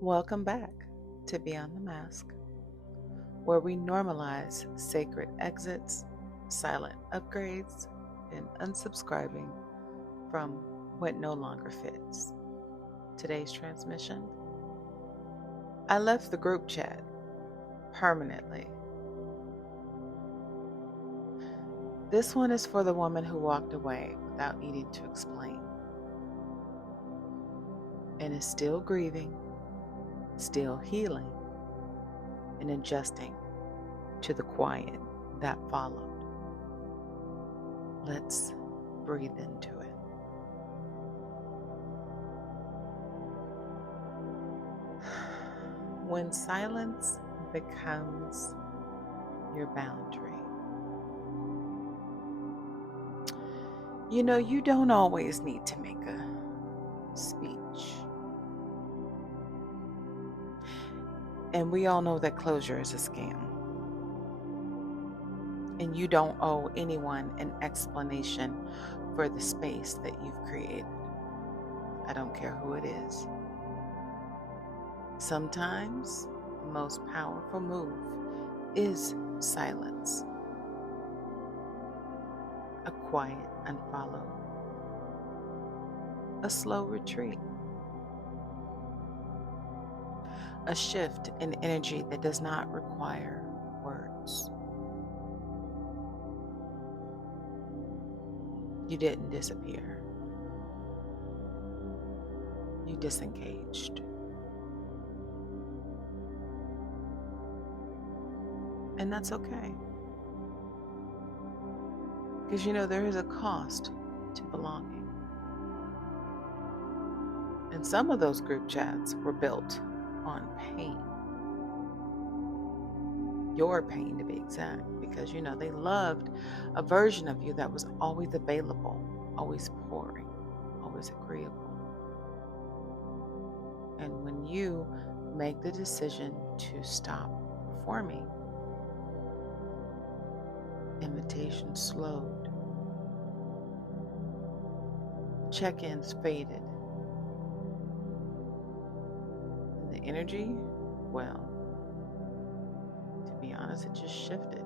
Welcome back to Beyond the Mask, where we normalize sacred exits, silent upgrades, and unsubscribing from what no longer fits. Today's transmission: I left the group chat permanently. This one is for the woman who walked away without needing to explain and is still grieving, still healing, and adjusting to the quiet that followed. Let's breathe into it. When silence becomes your boundary, you don't always need to make a speech. And we all know that closure is a scam. And you don't owe anyone an explanation for the space that you've created. I don't care who it is. Sometimes the most powerful move is silence. A quiet unfollow. A slow retreat. A shift in energy that does not require words. You didn't disappear. You disengaged. And that's okay. Because there is a cost to belonging. And some of those group chats were built on pain. Your pain, to be exact, because they loved a version of you that was always available, always pouring, always agreeable. And when you make the decision to stop performing, invitation slowed, check-ins faded, and the energy, well, to be honest, it just shifted.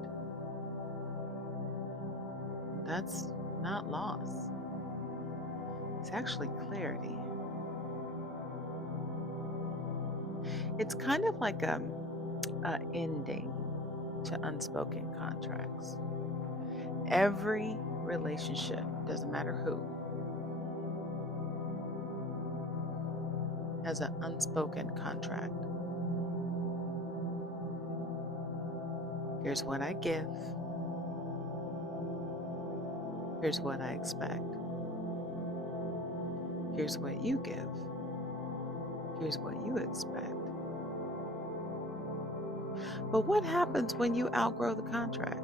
That's not loss. It's actually clarity. It's kind of like a ending to unspoken contracts. Every relationship, doesn't matter who, has an unspoken contract. Here's what I give. Here's what I expect. Here's what you give. Here's what you expect. But what happens when you outgrow the contract?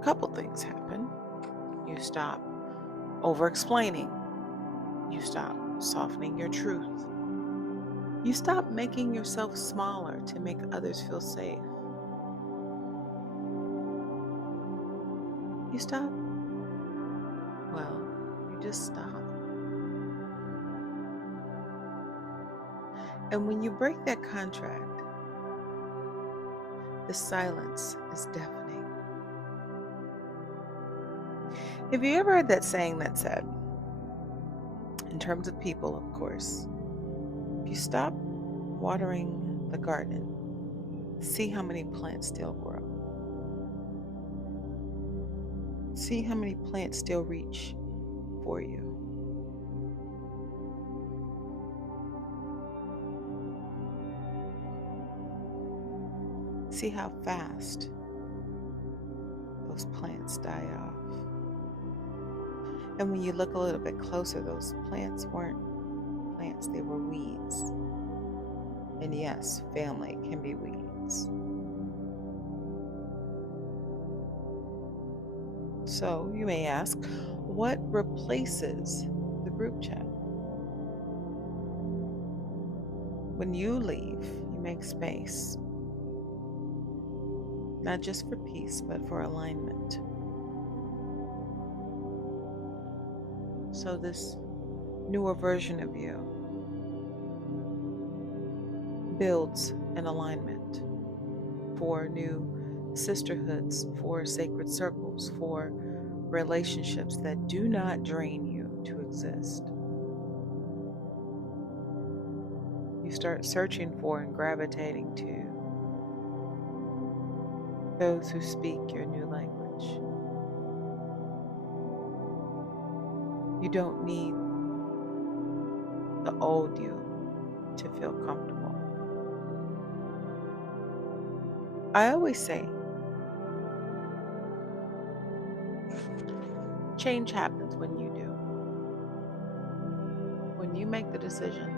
A couple things happen. You stop over-explaining. You stop softening your truth. You stop making yourself smaller to make others feel safe. You stop. Well, you just stop. And when you break that contract, the silence is deafening. Have you ever heard that saying that said, in terms of people, of course, if you stop watering the garden, see how many plants still grow. See how many plants still reach for you. See how fast those plants die off. And when you look a little bit closer, those plants weren't plants, they were weeds. And yes, family can be weeds. So you may ask, what replaces the group chat? When you leave, you make space. Not just for peace, but for alignment. So this newer version of you builds an alignment for new sisterhoods, for sacred circles, for relationships that do not drain you to exist. You start searching for and gravitating to those who speak your new language. You don't need the old you to feel comfortable. I always say, change happens when you do. When you make the decision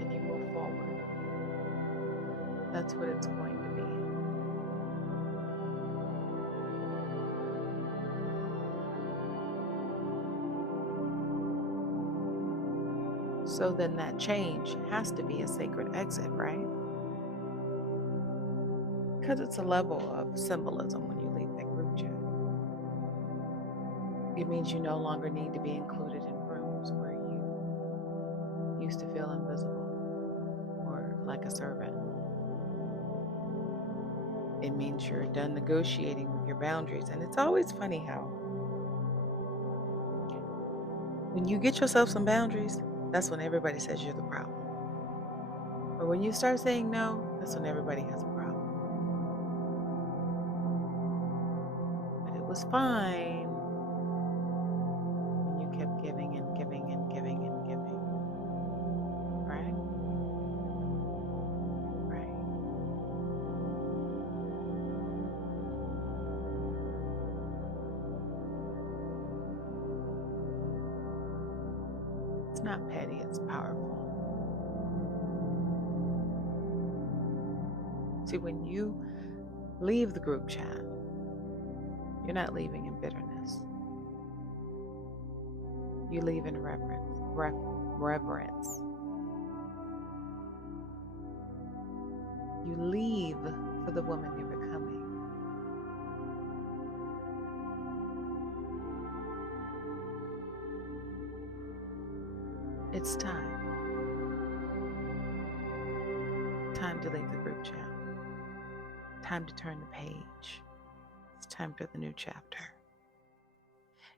and you move forward, that's what it's going to be. So then that change has to be a sacred exit, right? Because it's a level of symbolism when you leave that group chat. It means you no longer need to be included in rooms where you used to feel invisible or like a servant. It means you're done negotiating with your boundaries. And it's always funny how when you get yourself some boundaries, that's when everybody says you're the problem. But when you start saying no, that's when everybody has a problem. But it was fine when you kept giving and giving and giving and giving. Right? Right. It's not petty, it's powerful. See, when you leave the group chat, you're not leaving in bitterness. You leave in reverence. You leave for the woman you're becoming. It's time. Time to leave the group chat. Time to turn the page. It's time for the new chapter.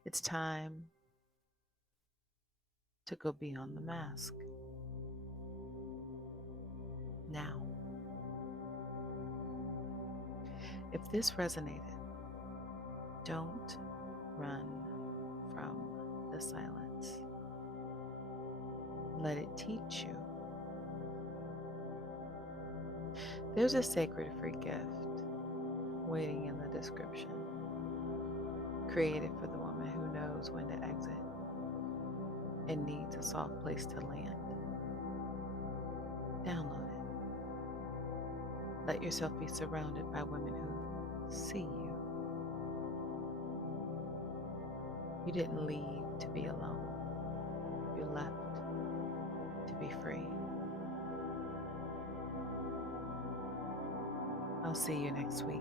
It's time to go beyond the mask. Now, if this resonated, don't run from the silence. Let it teach you. There's a sacred free gift waiting in the description, created for the woman who knows when to exit and needs a soft place to land. Download it. Let yourself be surrounded by women who see you. You didn't leave to be alone. You left to be free. I'll see you next week.